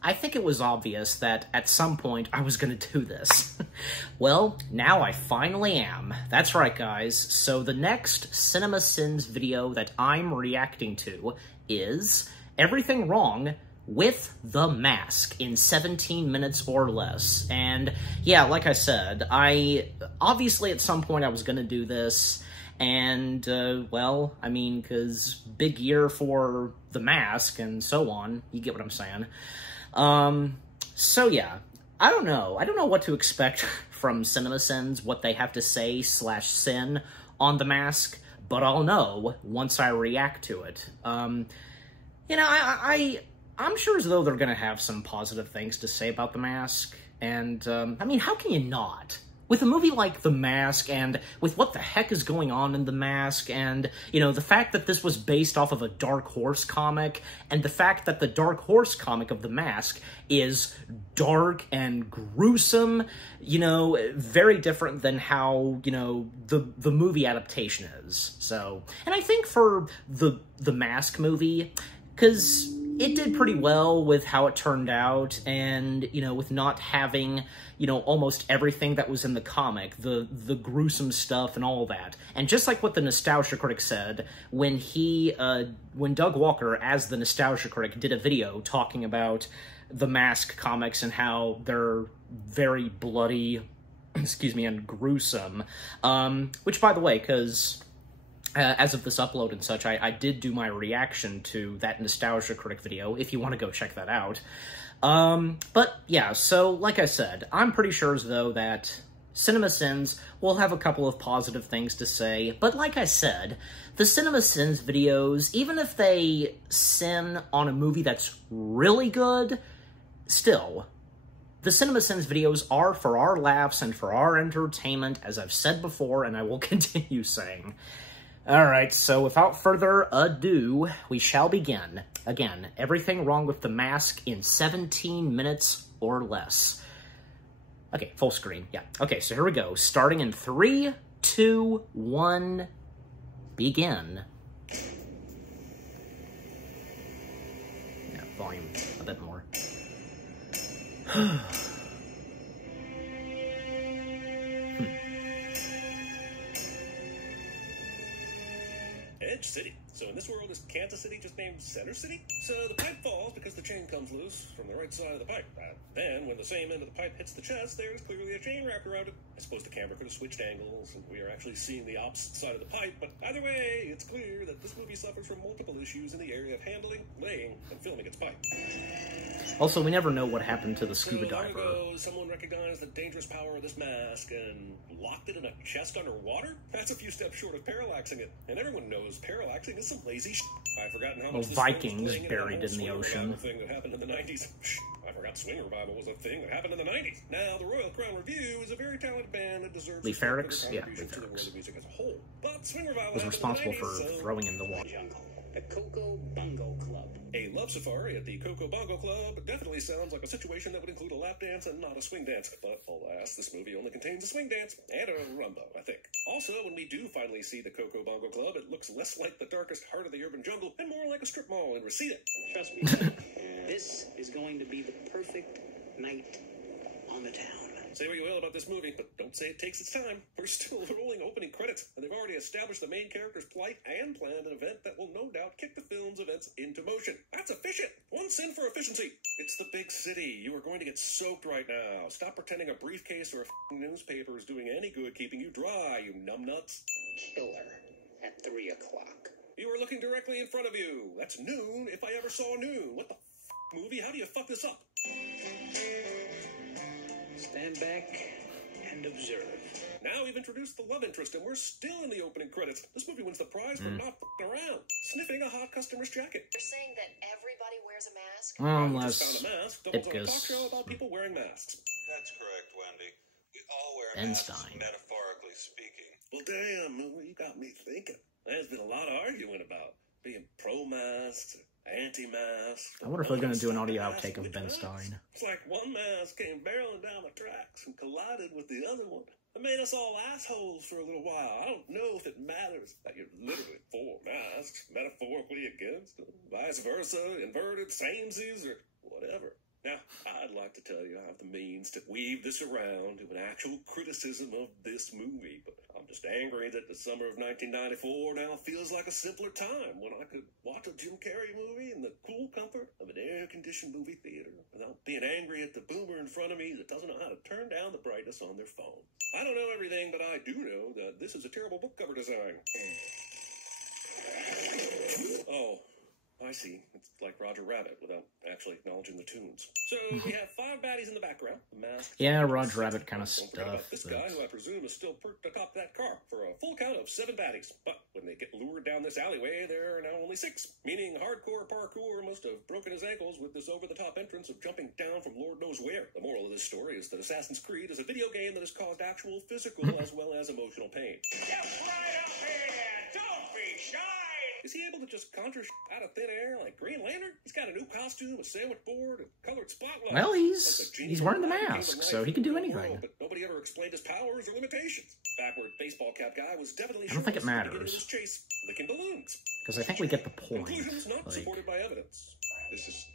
I think it was obvious that at some point I was going to do this. Well, now I finally am. That's right, guys. So the next CinemaSins video that I'm reacting to is Everything Wrong with The Mask in 17 minutes or less. And yeah, like I said, obviously at some point I was going to do this. And, well, I mean, because big year for The Mask and so on. You get what I'm saying. So yeah, I don't know. I don't know what to expect from CinemaSins, what they have to say /sin on The Mask, but I'll know once I react to it. You know, I'm sure as though they're gonna have some positive things to say about The Mask, and, I mean, how can you not? With a movie like The Mask, and with what the heck is going on in The Mask, and, you know, the fact that this was based off of a Dark Horse comic, and the fact that the Dark Horse comic of The Mask is dark and gruesome, you know, very different than how, you know, the movie adaptation is. So, and I think for the Mask movie, because it did pretty well with how it turned out, and, you know, with not having, you know, almost everything that was in the comic, the gruesome stuff and all that. And just like what the Nostalgia Critic said, when Doug Walker, as the Nostalgia Critic, did a video talking about the Mask comics and how they're very bloody, excuse me, and gruesome, which, by the way, because as of this upload and such, I did do my reaction to that Nostalgia Critic video, if you want to go check that out. But yeah, so like I said, I'm pretty sure as though that CinemaSins will have a couple of positive things to say, but like I said, the CinemaSins videos, even if they sin on a movie that's really good, still, the CinemaSins videos are for our laughs and for our entertainment, as I've said before, and I will continue saying. Alright, so without further ado, we shall begin. Again, Everything Wrong with The Mask in 17 minutes or less. Okay, full screen, yeah. Okay, so here we go. Starting in 3, 2, 1, begin. Yeah, volume a bit more. City. So in this world, is Kansas City just named Center City? So the pipe falls because the chain comes loose from the right side of the pipe. Then, when the same end of the pipe hits the chest, there's clearly a chain wrapped around it. I suppose the camera could have switched angles, and we are actually seeing the opposite side of the pipe, but either way, it's clear that this movie suffers from multiple issues in the area of handling, laying, and filming its pipe. Also, we never know what happened to the scuba diver. Ago, someone recognized the dangerous power of this mask and locked it in a chest underwater? That's a few steps short of parallaxing it. And everyone knows parallaxing is some lazy shit. I've forgotten how much Vikings buried in the ocean. Thing that happened in the 90s. I forgot Swing Revival was a thing that happened in the 90s. Now, the Royal Crown Review is a very talented band that deserves Lee Farrick's? Yeah, Lee to the world Farrick's. of music as a whole. But Swing Revival was responsible for throwing in the water. The Coco Bongo Club. A love safari at the Coco Bongo Club definitely sounds like a situation that would include a lap dance and not a swing dance. But alas, this movie only contains a swing dance and a rumba, I think. Also, when we do finally see the Coco Bongo Club, it looks less like the darkest heart of the urban jungle and more like a strip mall in Reseda. Trust me, this is going to be the perfect night on the town. Say what you will about this movie, but don't say it takes its time. We're still rolling opening credits, and they've already established the main character's plight and planned an event that will no doubt kick the film's events into motion. That's efficient! One sin for efficiency. It's the big city. You are going to get soaked right now. Stop pretending a briefcase or a newspaper is doing any good keeping you dry, you numbnuts. Killer at 3 o'clock. You are looking directly in front of you. That's noon if I ever saw noon. What the movie? How do you fuck this up? Stand back and observe. Now we've introduced the love interest, and we're still in the opening credits. This movie wins the prize for not f***ing around. Sniffing a hot customer's jacket. You're saying that everybody wears a mask? Well, I unless just found a mask. it Doubles on a goes... talk show about people wearing masks. That's correct, Wendy. We all wear masks, Einstein. metaphorically speaking. Well, damn, you got me thinking. There's been a lot of arguing about being pro-masks, anti-masks. I wonder if they're going to do an audio outtake of Ben Stein. It's like one mask came barreling down the tracks and collided with the other one. It made us all assholes for a little while. I don't know if it matters that you're literally for masks, metaphorically against, vice versa, inverted, samesies, or whatever. Now, I'd like to tell you I have the means to weave this around to an actual criticism of this movie, but I'm just angry that the summer of 1994 now feels like a simpler time when I could watch a Jim Carrey movie in the cool comfort of an air-conditioned movie theater without being angry at the boomer in front of me that doesn't know how to turn down the brightness on their phone. I don't know everything, but I do know that this is a terrible book cover design. Oh, I see. It's like Roger Rabbit without actually acknowledging the tunes. So we have 5 baddies in the background. The mask. Yeah, Roger Rabbit kind of Don't forget about stuff. this guy, who I presume is still perked atop that car for a full count of 7 baddies. But when they get lured down this alleyway, there are now only 6, meaning hardcore parkour must have broken his ankles with this over-the-top entrance of jumping down from Lord knows where. The moral of this story is that Assassin's Creed is a video game that has caused actual physical as well as emotional pain. Get right up here! Don't be shy! Is he able to just conjure out of thin air like Green Lantern? He's got a new costume, a sandwich board, and colored spotlights. Well, Like the genie he's wearing the who came to mask, life so he can do in the anything. world, but nobody ever explained his powers or limitations. Backward baseball cap guy was definitely I don't think it shirtless at the beginning of matters. this chase, licking balloons. Because I think we get the point. Conclusions not Like, supported by evidence. This is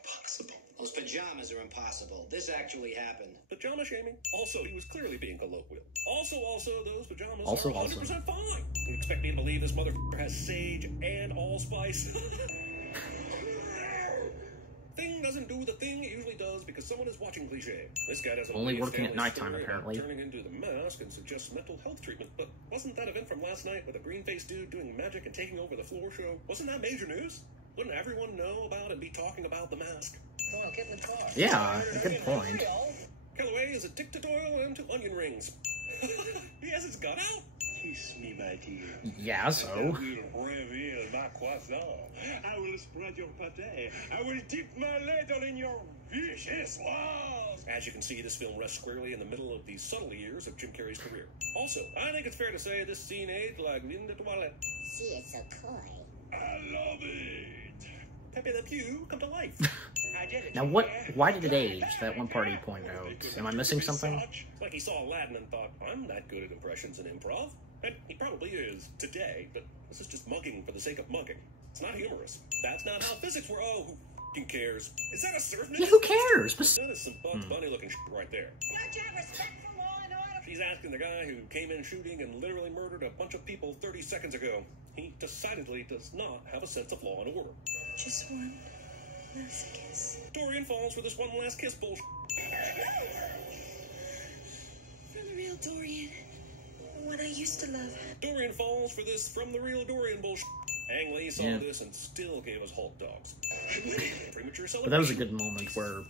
impossible. Those pajamas are impossible. This actually happened. Pajama shaming. Also, he was clearly being colloquial. Also, those pajamas Also. are 100% fine. You expect me to believe this motherfucker has sage and allspice? Thing doesn't do the thing it usually does because someone is watching cliche. This guy doesn't Only believe working at Stanley's nighttime, story about apparently. turning into the mask and suggests mental health treatment. But wasn't that event from last night with a green-faced dude doing magic and taking over the floor show? Wasn't that major news? Wouldn't everyone know about and be talking about the mask? Come on, get in the car. yeah, good point. Calloway is addicted to oil and to onion rings. He has his gut out. Kiss me, my dear. Yeah, so. I will reveal my croissant. I will spread your pâté. I will dip my ladle in your vicious walls. As you can see, this film rests squarely in the middle of the subtle years of Jim Carrey's career. Also, I think it's fair to say this scene aged like Linda Toilette. See, it's so coy. I love it. Pepe Le Pew come to life. I did it. Now, why did it age? That one part he pointed out. Am I missing something? It's like he saw Aladdin and thought, I'm not good at impressions and improv. And he probably is today, but this is just mugging for the sake of mugging. It's not humorous. That's not how physics were. Oh, who f***ing cares? Is that a surf ninja? Yeah, who cares? That is some Bugs Bunny looking shit right there. Don't you have respect for law and order? She's asking the guy who came in shooting and literally murdered a bunch of people 30 seconds ago. He decidedly does not have a sense of law and order. Just one last kiss. Dorian falls for this one last kiss bullshit. From the real Dorian. The one I used to love. Dorian falls for this from the real Dorian bullshit. Ang Lee saw this and still gave us Hulk dogs. Premature celebration. But that was a good moment where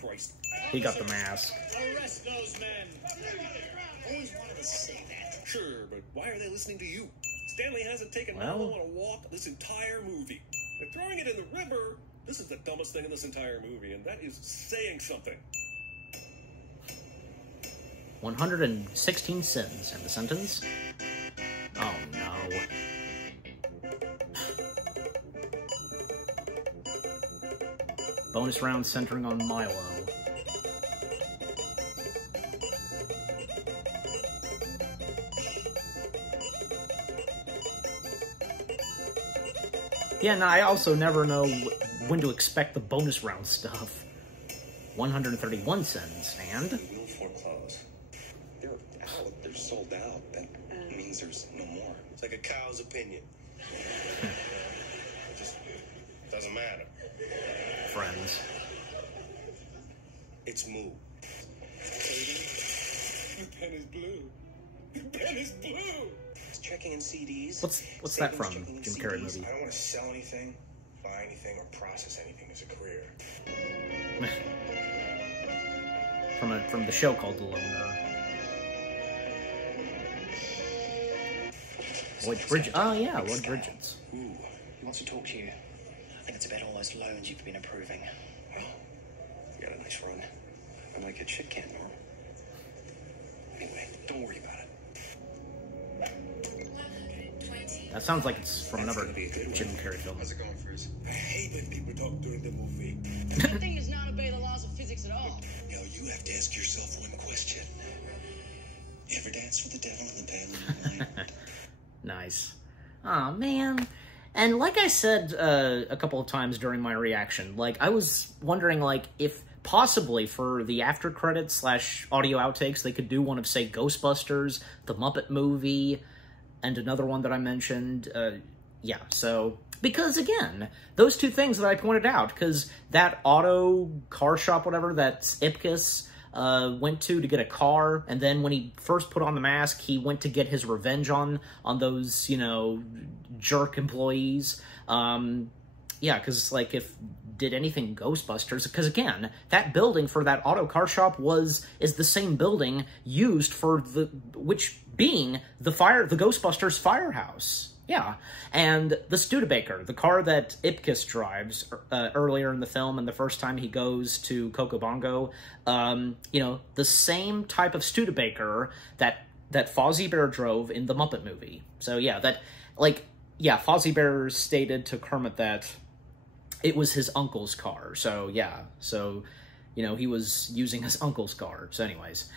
Christ. he got the mask. Arrest those men. I always wanted to say that. Sure, but why are they listening to you? Stanley hasn't taken Well- Milo on a walk this entire movie. They're throwing it in the river. This is the dumbest thing in this entire movie, and that is saying something. 116 sins in the sentence? Oh no. Bonus round centering on Milo. Yeah, and I also never know when to expect the bonus round stuff. 131 sins, and... We will foreclose. They're out. They're sold out. That means there's no more. It's like a cow's opinion. It just doesn't matter. Friends. It's moo. The pen is blue. The pen is blue. It's checking in CDs. What's that from? Checking in Jim Carrey CDs. movie. I don't want to sell anything, buy anything, or process anything as a career. From the show called The Loner. Lloyd Bridges. Oh yeah, Lloyd Bridges. Ooh, he wants to talk to you. I think it's about all those loans you've been approving. Well, you got a nice run. I might get shit canned, Norm. Anyway, don't worry about it. 120. That sounds like it's from another That's gonna be a good one. Jim Carrey film. How's it going, Frizz? I hate when people talk during the movie. That thing does not obey the laws of physics at all. Now, you have to ask yourself one question. You ever dance with the devil in the pale moonlight? Nice. Aw, man. And like I said a couple of times during my reaction, like, I was wondering, like, if possibly for the after credits / audio outtakes, they could do one of, say, Ghostbusters, the Muppet movie, and another one that I mentioned. Yeah, so, because again, those two things that I pointed out, because that auto car shop, whatever, that Ipkiss went to get a car, and then when he first put on the mask, he went to get his revenge on those, you know, jerk employees. Yeah, because, like, if did anything Ghostbusters, because again, that building for that auto car shop is the same building used for which being the Ghostbusters firehouse. Yeah, and the Studebaker, the car that Ipkiss drives earlier in the film and the first time he goes to Cocobongo, you know, the same type of Studebaker that Fozzie Bear drove in the Muppet movie. So yeah, Fozzie Bear stated to Kermit that it was his uncle's car. So yeah, so, you know, he was using his uncle's car. So anyways.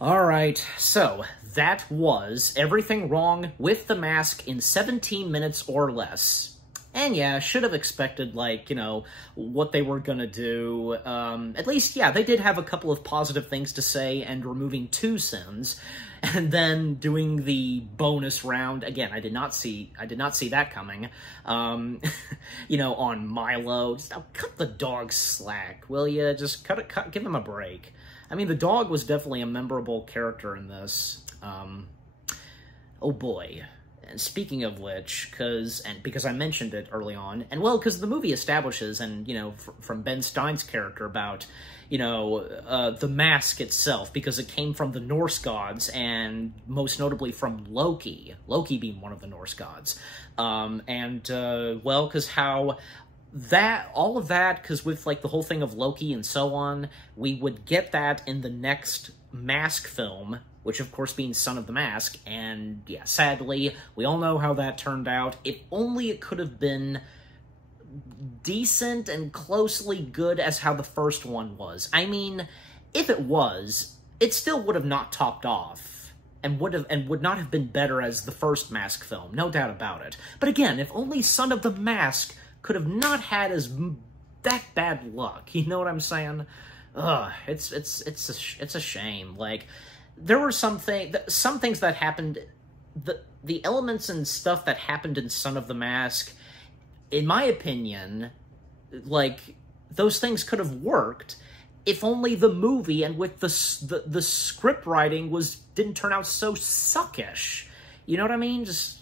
Alright, so that was Everything Wrong with the Mask in 17 minutes or less. And yeah, should have expected, like, you know, what they were gonna do. At least, yeah, they did have a couple of positive things to say and removing 2 sins. And then doing the bonus round, again, I did not see that coming. You know, on Milo, just cut the dog slack, will ya? Just give him a break. I mean, the dog was definitely a memorable character in this. Oh boy. And speaking of which, because I mentioned it early on, and well, because the movie establishes, and, you know, from Ben Stein's character about, you know, the mask itself, because it came from the Norse gods, and most notably from Loki being one of the Norse gods. Well, because how all of that, because with, like, the whole thing of Loki and so on, we would get that in the next Mask film, which of course being Son of the Mask, and yeah, sadly, we all know how that turned out. If only it could have been decent and closely good as how the first one was. I mean, if it was, it still would have not topped off, and would not have been better as the first Mask film, no doubt about it. But again, if only Son of the Mask could have not had that bad luck, you know what I'm saying? Ugh, it's a shame. Like, there were some things that happened, the elements and stuff that happened in Son of the Mask, in my opinion, like, those things could have worked if only the movie and with the script writing didn't turn out so suckish. You know what I mean? Just,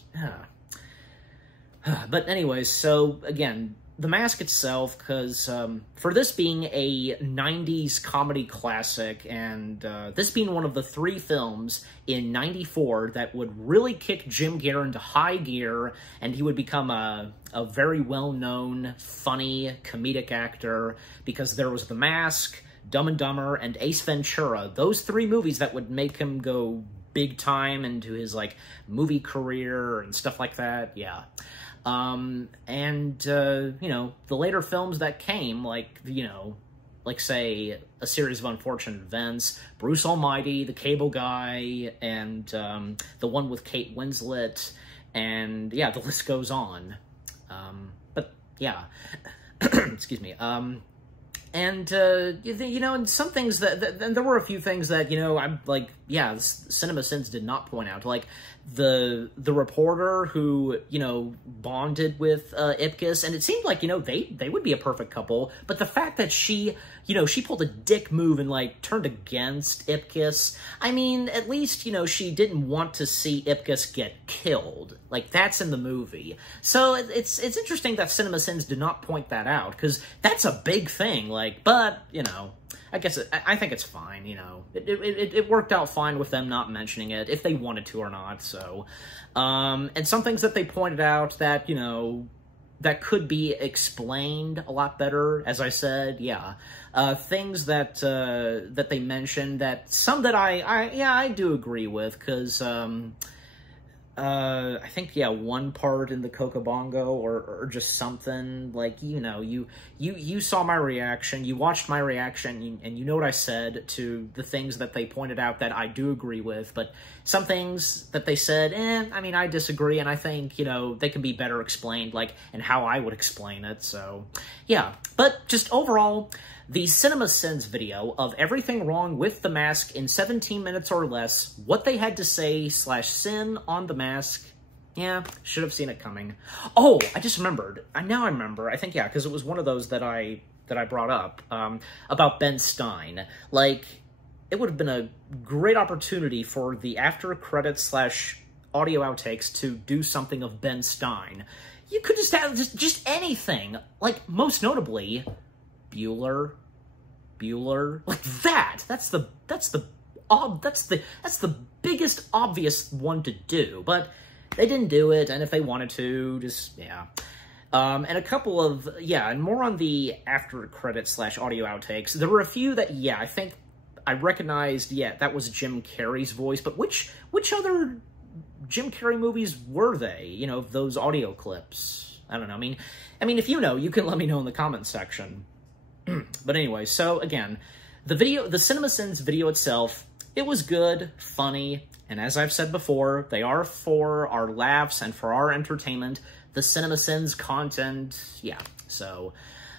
But anyways, so again, The Mask itself, because for this being a 90s comedy classic, and this being one of the 3 films in 94 that would really kick Jim Gere into high gear, and he would become a very well-known, funny, comedic actor, because there was The Mask, Dumb and Dumber, and Ace Ventura, those 3 movies that would make him go big time into his, like, movie career and stuff like that, yeah. You know, the later films that came, like, you know, like, say, A Series of Unfortunate Events, Bruce Almighty, The Cable Guy, and the one with Kate Winslet, and yeah, the list goes on. But yeah, excuse me. You know, and some things that there were a few things that, you know, I'm like, yeah, Cinema Sins did not point out, like the reporter who, you know, bonded with Ipkiss, and it seemed like, you know, they would be a perfect couple, but the fact that she, you know, she pulled a dick move and, like, turned against Ipkiss, I mean, at least, you know, she didn't want to see Ipkiss get killed. Like, that's in the movie. So it's interesting that Cinema Sins did not point that out, because that's a big thing, like, but, you know, I guess I think it's fine, you know. It worked out fine with them not mentioning it, if they wanted to or not, so. And some things that they pointed out that, you know, that could be explained a lot better, as I said, yeah. Things that that they mentioned, that some that I do agree with, because, I think, yeah, one part in the Cocobongo or just something. Like, you know, you saw my reaction, you watched my reaction, and you know what I said to the things that they pointed out that I do agree with, but some things that they said, I mean, I disagree, and I think, you know, they can be better explained, like, and how I would explain it, so, yeah. But just overall, the CinemaSins video of everything wrong with The Mask in 17 minutes or less, what they had to say /sin on The Mask, yeah, should have seen it coming. Oh, I just remembered. Now I remember. I think, yeah, because it was one of those that I brought up, about Ben Stein. Like, it would have been a great opportunity for the after credits / audio outtakes to do something of Ben Stein. You could just have just anything. Like, most notably, Bueller, like that. That's the biggest obvious one to do, but they didn't do it, and if they wanted to, just, yeah. And a couple of, yeah, and more on the after credits / audio outtakes. There were a few that, yeah, I think I recognized, yeah, that was Jim Carrey's voice, but which other Jim Carrey movies were they? You know, those audio clips. I don't know. I mean, if you know, you can let me know in the comments section. But anyway, so again, the CinemaSins video itself, it was good, funny, and as I've said before, they are for our laughs and for our entertainment. The CinemaSins content, yeah, so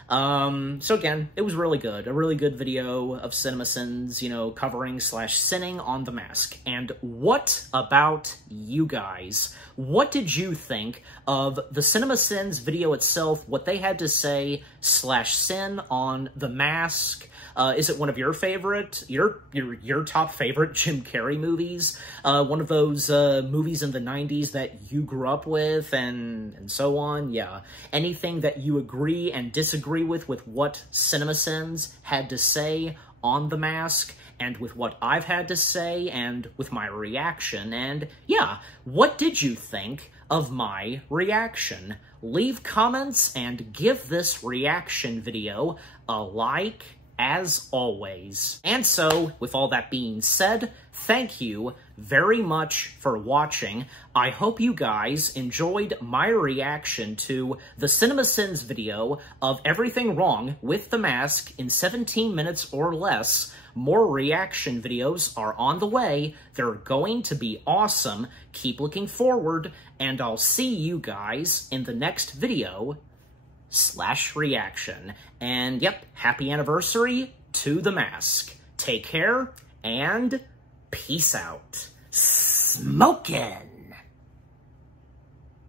again, it was really good. A really good video of CinemaSins, you know, covering / sinning on The Mask. And what about you guys? What did you think of the CinemaSins video itself, what they had to say / sin on The Mask? Is it one of your favorite, your top favorite Jim Carrey movies? One of those movies in the 90s that you grew up with, and so on? Yeah. Anything that you agree and disagree with what CinemaSins had to say on The Mask, and with what I've had to say, and with my reaction, and yeah, what did you think of my reaction? Leave comments and give this reaction video a like, as always. And so, with all that being said, thank you very much for watching. I hope you guys enjoyed my reaction to the CinemaSins video of everything wrong with The Mask in 17 minutes or less. More reaction videos are on the way. They're going to be awesome. Keep looking forward, and I'll see you guys in the next video / reaction. And yep, happy anniversary to The Mask. Take care, and peace out. Smokin'!